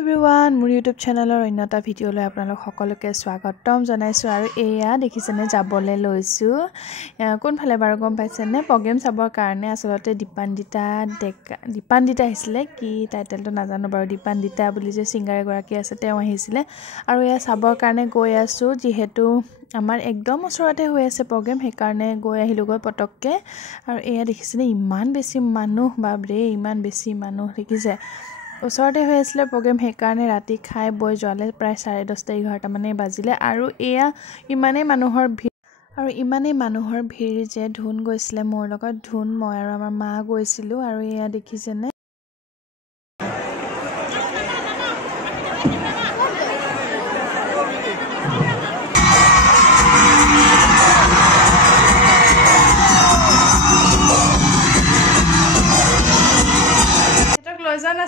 everyone মোৰ YouTube চেনেলৰ অন্যটা ভিডিঅ'লৈ আপোনালোক সকলোকে স্বাগতম জনাইছোঁ আৰু এয়া দেখিছেনে যাবলৈ লৈছোঁ কোনফালে বাৰু গম পাইছেনে প্ৰগ্ৰেম চাবৰ কাৰণে আচলতে দীপান্দিতা আহিছিলে কি টাইটেলটো নাজানো বাৰু দীপান্দিতা বুলি যে ছিংগাৰ এগৰাকী আছে তেওঁ আহিছিলে আৰু এয়া চাবৰ কাৰণে গৈ আছোঁ যিহেতু আমাৰ একদম ওচৰতে হৈ আছে প্ৰগ্ৰেম সেইকাৰণে গৈ আহিলোগৈ পটককৈ আৰু এয়া দেখিছেনে ইমান বেছি মানুহ বাবৰে ইমান বেছি মানুহ দেখিছে ওচৰতে হৈ আছিল প্ৰগ্ৰেম সেইকাৰণে ৰাতি খাই বৈ যোৱালে প্ৰায় 10:30-11টা মানে বাজিলে আৰু এয়া ইমানেই মানুহৰ ভিৰ যে ধুন গৈছিলে মোৰ লগত ধুন মই আৰু আমাৰ মা গৈছিলোঁ আৰু এয়া দেখিছেনে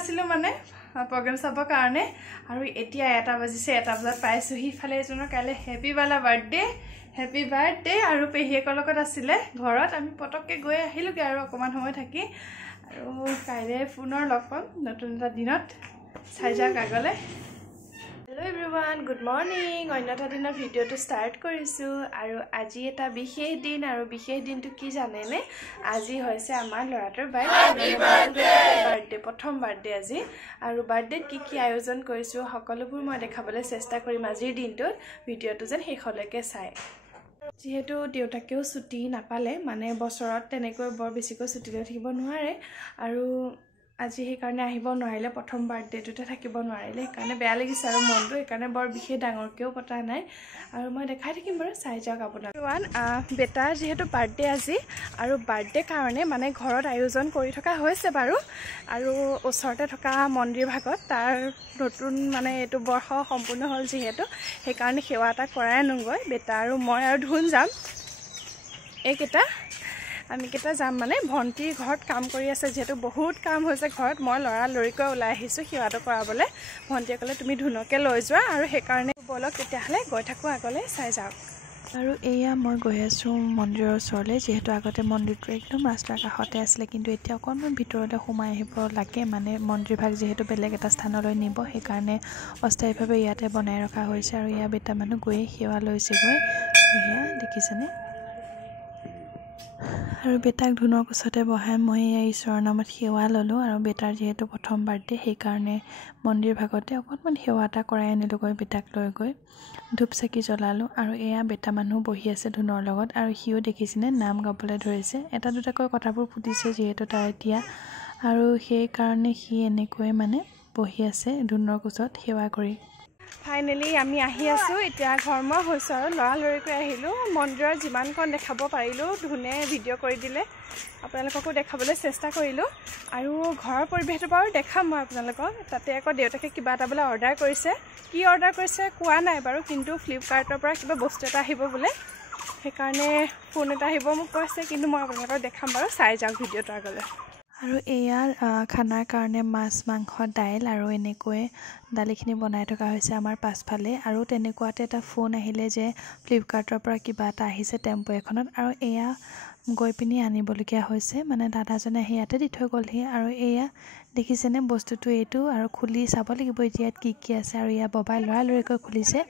আছিলোঁ মানে প্ৰগ্ৰেম চাবৰ কাৰণে আৰু এতিয়া 1টা বাজিছে 1টা বজাত পাইছোঁহি ইফালে এজনৰ কাইলৈ হেপী বাৰ্থডে আৰু পেহীয়েকৰ লগত আছিলে ঘৰত আমি পটককৈ গৈ আহিলোঁগৈ আৰু অকণমান সময় থাকি আৰু কাইলৈ পুনৰ লগ পাম নতুন এটা দিনত চাই যাওক আগলৈ হেল্ল' এভৰিৱান গুড মৰ্ণিং অন্য এটা দিনৰ ভিডিঅ'টো ষ্টাৰ্ট কৰিছোঁ আৰু আজি এটা বিশেষ দিন আৰু বিশেষ দিনটো কি জানেনে আজি হৈছে আমাৰ ল'ৰাটোৰ বাৰ্থডে প্ৰথম বাৰ্থডে আজি আৰু বাৰ্থডেত কি আয়োজন কৰিছোঁ সকলোবোৰ মই দেখাবলৈ চেষ্টা কৰিম আজিৰ দিনটোত ভিডিঅ'টো যেন শেষলৈকে চাই যিহেতু দেউতাকেও ছুটি নাপালে মানে বছৰত তেনেকৈ বৰ বেছিকৈ ছুটি লৈ থাকিব নোৱাৰে আৰু আজি সেইকাৰণে আহিব নোৱাৰিলে প্ৰথম বাৰ্থডেটোতে থাকিব নোৱাৰিলে সেইকাৰণে বেয়া লাগিছে আৰু মনটো সেইকাৰণে বৰ বিশেষ ডাঙৰকৈও পতা নাই আৰু মই দেখাই থাকিম বাৰু চাই যাওক আপোনাক বেটাৰ যিহেতু বাৰ্থডে আজি আৰু বাৰ্থডে কাৰণে মানে ঘৰত আয়োজন কৰি থকা হৈছে বাৰু আৰু ওচৰতে থকা মন্দিৰ ভাগত তাৰ নতুন মানে এইটো বৰ্ষ সম্পূৰ্ণ হ'ল যিহেতু সেইকাৰণে সেৱা এটা কৰাই আনোগৈ বেটা আৰু মই আৰু ধুন যাম আমিকেইটা যাম মানে ভণ্টিৰ ঘৰত কাম কৰি আছে যিহেতু বহুত কাম হৈছে ঘৰত মই লৰালৰিকৈ ওলাই আহিছোঁ সেৱাটো কৰাবলৈ ভণ্টিয়ে ক'লে তুমি ধুনকে লৈ যোৱা আৰু সেইকাৰণে বলক তেতিয়াহ'লে গৈ থাকোঁ আগলৈ চাই যাওক আৰু এয়া মই গৈ আছোঁ মন্দিৰৰ ওচৰলৈ যিহেতু আগতে মন্দিৰটো একদম ৰাস্তাৰ কাষতে আছিলে কিন্তু এতিয়া অকণমান ভিতৰলৈ সোমাই আহিব লাগে মানে মন্দিৰভাগ যিহেতু বেলেগ এটা স্থানলৈ নিব সেইকাৰণে অস্থায়ীভাৱে ইয়াতে বনাই ৰখা হৈছে আৰু ইয়াৰ বেটা মানুহ গৈয়ে সেৱা লৈছেগৈ এয়া দেখিছেনে আৰু বেটাক ধুনৰ কোচতে বহাই মই ঈশ্বৰৰ নামত সেৱা ল'লোঁ আৰু বেটাৰ যিহেতু প্ৰথম বাৰ্থডে সেইকাৰণে মন্দিৰ ভাগতে অকণমান সেৱা এটা কৰাই আনিলোঁগৈ বেটাক লৈ গৈ ধূপ চাকি জ্বলালোঁ আৰু এয়া বেটা মানুহ বহি আছে ধুনৰ লগত আৰু সিও দেখিছেনে নাম গাবলৈ ধৰিছে এটা দুটাকৈ কথাবোৰ ফুটিছে যিহেতু তাৰ এতিয়া আৰু সেইকাৰণে সি এনেকৈ মানে বহি আছে ধুনৰ কোচত সেৱা কৰি ফাইনেলি আমি আহি আছোঁ এতিয়া ঘৰমুৱা হৈছোঁ আৰু লৰালৰিকৈ আহিলোঁ মন্দিৰত যিমানকণ দেখাব পাৰিলোঁ ধুনে ভিডিঅ' কৰি দিলে আপোনালোককো দেখাবলৈ চেষ্টা কৰিলোঁ আৰু ঘৰৰ পৰিৱেশটো বাৰু দেখাম মই আপোনালোকক তাতে আকৌ দেউতাকে কিবা এটা বোলে অৰ্ডাৰ কৰিছে কি অৰ্ডাৰ কৰিছে কোৱা নাই বাৰু কিন্তু ফ্লিপকাৰ্টৰ পৰা কিবা বস্তু এটা আহিব বোলে সেইকাৰণে ফোন এটা আহিব মোক কৈছে কিন্তু মই আপোনালোকক দেখাম বাৰু চাই যাওক ভিডিঅ'টো আগলৈ আৰু এয়াৰ খানাৰ কাৰণে মাছ মাংস দাইল আৰু এনেকৈ দালিখিনি বনাই থকা হৈছে আমাৰ পাছফালে আৰু তেনেকুৱাতে এটা ফোন আহিলে যে ফ্লিপকাৰ্টৰ পৰা কিবা এটা আহিছে টেম্পো এখনত আৰু এয়া গৈ পিনি আনিবলগীয়া হৈছে মানে দাদাজনে আহি ইয়াতে দি থৈ গ'লহি আৰু এয়া দেখিছেনে বস্তুটো এইটো আৰু খুলি চাব লাগিব এতিয়া ইয়াত কি আছে আৰু এয়া ববাই লৰালৰিকৈ খুলিছে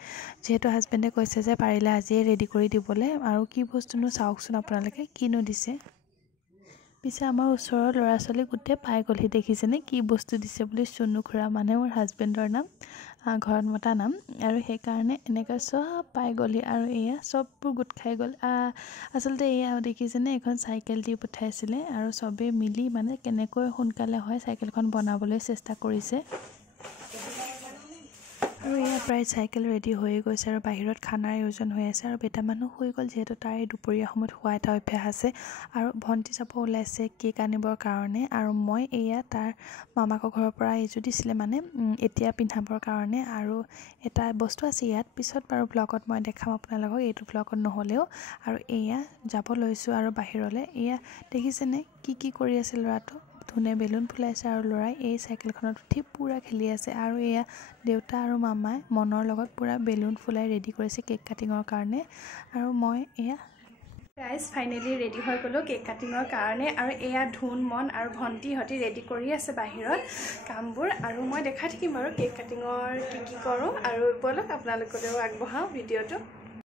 যিহেতু হাজবেণ্ডে কৈছে যে পাৰিলে আজিয়ে ৰেডি কৰি দিবলৈ আৰু কি বস্তুনো চাওকচোন আপোনালোকে কিনো দিছে পিছে আমাৰ ওচৰৰ ল'ৰা ছোৱালী গোটেই পাই গ'লহি দেখিছেনে কি বস্তু দিছে বুলি চুনু খুৰা মানে মোৰ হাজবেণ্ডৰ নাম ঘৰত মতা নাম আৰু সেইকাৰণে এনেকৈ চব পাই গ'লহি আৰু এয়া চববোৰ গোট খাই গ'ল আচলতে এয়া দেখিছেনে এখন চাইকেল দি পঠাইছিলে আৰু চবেই মিলি মানে কেনেকৈ সোনকালে হয় চাইকেলখন বনাবলৈ চেষ্টা কৰিছে আৰু এয়া প্ৰায় চাইকেল ৰেডি হৈ গৈছে আৰু বাহিৰত খানাৰ আয়োজন হৈ আছে আৰু বেটা মানুহ হৈ গ'ল যিহেতু তাৰ এই দুপৰীয়া সময়ত খোৱা এটা অভ্যাস আছে আৰু ভণ্টি যাব ওলাইছে কেক আনিবৰ কাৰণে আৰু মই এয়া তাৰ মামাকৰ ঘৰৰ পৰা এইযোৰ দিছিলে মানে এতিয়া পিন্ধাবৰ কাৰণে আৰু এটা বস্তু আছে ইয়াত পিছত বাৰু ব্লগত মই দেখাম আপোনালোকক এইটো ব্লগত নহ'লেও আৰু এয়া যাব লৈছোঁ আৰু বাহিৰলৈ এয়া দেখিছেনে কি কৰি আছে ল'ৰাটো ধুনে বেলুন ফুলাইছে আৰু ল'ৰাই এই চাইকেলখনত উঠি পূৰা খেলি আছে আৰু এয়া দেউতা আৰু মামাই মনৰ লগত পূৰা বেলুন ফুলাই ৰেডি কৰিছে কেক কাটিঙৰ কাৰণে আৰু মই এয়া গাইজ ফাইনেলি ৰেডি হৈ গ'লো কেক কাটিঙৰ কাৰণে আৰু এয়া ধুন মন আৰু ভণ্টিহঁতি ৰেডি কৰি আছে বাহিৰত কামবোৰ আৰু মই দেখাই থাকিম বাৰু কেক কাটিঙৰ কি কৰোঁ আৰু বলক আপোনালোকলৈও আগবঢ়াওঁ ভিডিঅ'টো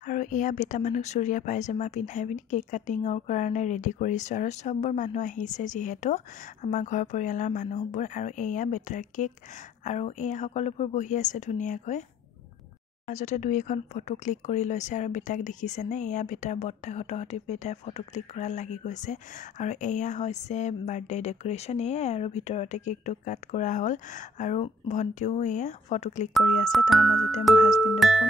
আৰু এয়া বেটা মানুহক চুৰিয়া পায়জামা পিন্ধাই পিনি কেক কাটিঙৰ কাৰণে ৰেডি কৰিছোঁ আৰু চববোৰ মানুহ আহিছে যিহেতু আমাৰ ঘৰ পৰিয়ালৰ মানুহবোৰ আৰু এয়া বেটাৰ কেক আৰু এয়া সকলোবোৰ বহি আছে ধুনীয়াকৈ মাজতে দুই এখন ফটো ক্লিক কৰি লৈছে আৰু বেটাক দেখিছেনে এয়া বেটাৰ বৰ্তাহঁতহঁতে বেটাৰ ফটো ক্লিক কৰাত লাগি গৈছে আৰু এয়া হৈছে বাৰ্থডে ডেকোৰেশ্যন এয়াই আৰু ভিতৰতে কেকটো কাট কৰা হ'ল আৰু ভণ্টিও এয়া ফটো ক্লিক কৰি আছে তাৰ মাজতে মোৰ হাজবেণ্ডৰ ফোন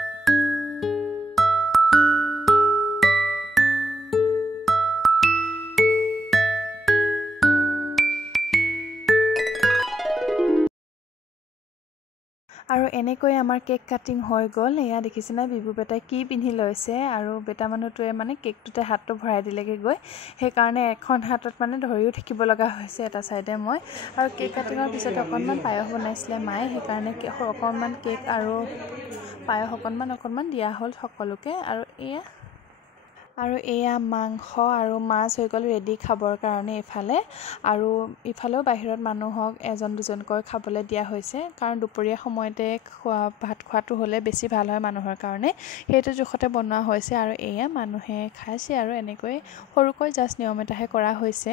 আৰু এনেকৈ আমাৰ কেক কাটিং হৈ গ'ল এয়া দেখিছেনে বিবু বেটাই কি পিন্ধি লৈছে আৰু বেটা মানুহটোৱে মানে কেকটোতে হাতটো ভৰাই দিলেগৈ গৈ সেইকাৰণে এখন হাতত মানে ধৰিও থাকিব লগা হৈছে এটা চাইডে মই আৰু কেক কাটিঙৰ পিছত অকণমান পায়স বনাইছিলে মায়ে সেইকাৰণে অকণমান কেক আৰু পায়স অকণমান দিয়া হ'ল সকলোকে আৰু এয়া মাংস আৰু মাছ হৈ গ'ল ৰেডি খাবৰ কাৰণে এইফালে আৰু ইফালেও বাহিৰত মানুহক এজন দুজনকৈ খাবলৈ দিয়া হৈছে কাৰণ দুপৰীয়া সময়তে ভাত খোৱাটো হ'লে বেছি ভাল হয় মানুহৰ কাৰণে সেইটো জোখতে বনোৱা হৈছে আৰু এয়া মানুহে খাইছে আৰু এনেকৈ সৰুকৈ জাষ্ট নিয়ম এটাহে কৰা হৈছে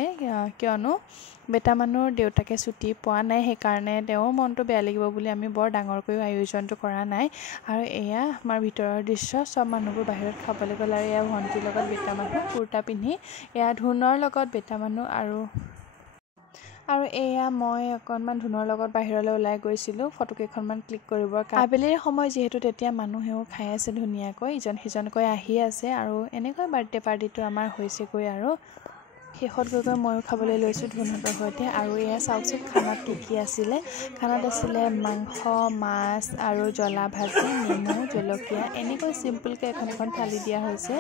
কিয়নো বেটা মানুহৰ দেউতাকে ছুটি পোৱা নাই সেইকাৰণে তেওঁৰ মনটো বেয়া লাগিব বুলি আমি বৰ ডাঙৰকৈ আয়োজনটো কৰা নাই আৰু এয়া আমাৰ ভিতৰৰ দৃশ্য চব মানুহবোৰ বাহিৰত খাবলৈ গ'ল আৰু এয়া ভণ্টিৰ লগত বেটা মানুহ কুৰ্তা পিন্ধি এয়া ধুনৰ লগত বেটা মানুহ আৰু এয়া মই অকণমান ধুনৰ লগত বাহিৰলৈ ওলাই গৈছিলোঁ ফটো কেইখনমান ক্লিক কৰিবৰ কাৰণে আবেলিৰ সময় যিহেতু তেতিয়া মানুহেও খাই আছে ধুনীয়াকৈ ইজন সিজনকৈ আহি আছে আৰু এনেকৈ বাৰ্থডে পাৰ্টিটো আমাৰ হৈছেগৈ আৰু শেষত গৈ ময়ো খাবলৈ লৈছোঁ ধুনহঁতৰ সৈতে আৰু এয়া চাওকচোন খানাত কি আছিলে খানাত আছিলে মাংস মাছ আৰু জ্বলা ভাজি নেমু জলকীয়া এনেকৈ চিম্পুলকৈ এখন থালি দিয়া হৈছে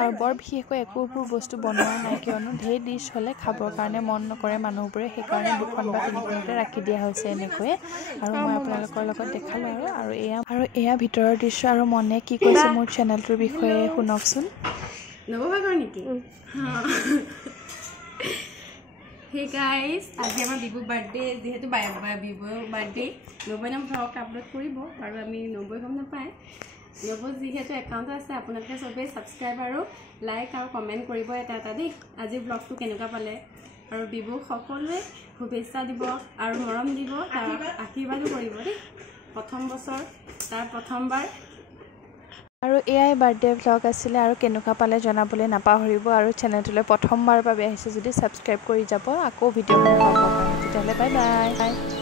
আৰু বৰ বিশেষকৈ একোবোৰ বস্তু বনোৱা নাই কিয়নো ঢেৰ ডিছ হ'লে খাবৰ কাৰণে মন নকৰে মানুহবোৰে সেইকাৰণে 2খন বা 3খনতে ৰাখি দিয়া হৈছে এনেকৈয়ে আৰু মই আপোনালোকৰ লগত দেখালোঁ আৰু এয়া ভিতৰৰ দৃশ্য আৰু মনে কি কৈছে মোৰ চেনেলটোৰ বিষয়ে শুনকচোন Hey guys, আজি আমাৰ বিবু বাৰ্থডে যেহেতু বিবু বাৰ্থডে 90 নাম ভ্লগ আপলোড কৰিব আৰু আমি 90 গম নাপায় 90 যেহেতু একাউণ্ট আছে আপোনালোকে সবেই ছাবস্ক্ৰাইব আৰু লাইক আৰু কমেণ্ট কৰিব এটা দেই আজি ব্লগটো কেনেকুৱা পালে আৰু বিবুক সকলোৱে শুভেচ্ছা দিব আৰু মৰম দিব তাৰ আশীৰ্বাদো কৰিব দেই প্ৰথম বছৰ তাৰ প্ৰথমবাৰ আৰু এয়াই বাৰ্থডে ভ্লগ আছিলে আৰু কেনেকুৱা পালে জনাবলৈ নাপাহৰিব আৰু চেনেলটোলৈ প্ৰথমবাৰৰ বাবে আহিছে যদি ছাবস্ক্ৰাইব কৰি যাব আকৌ ভিডিঅ'বোৰ পাব পাৰে তেতিয়াহ'লে বাই বাই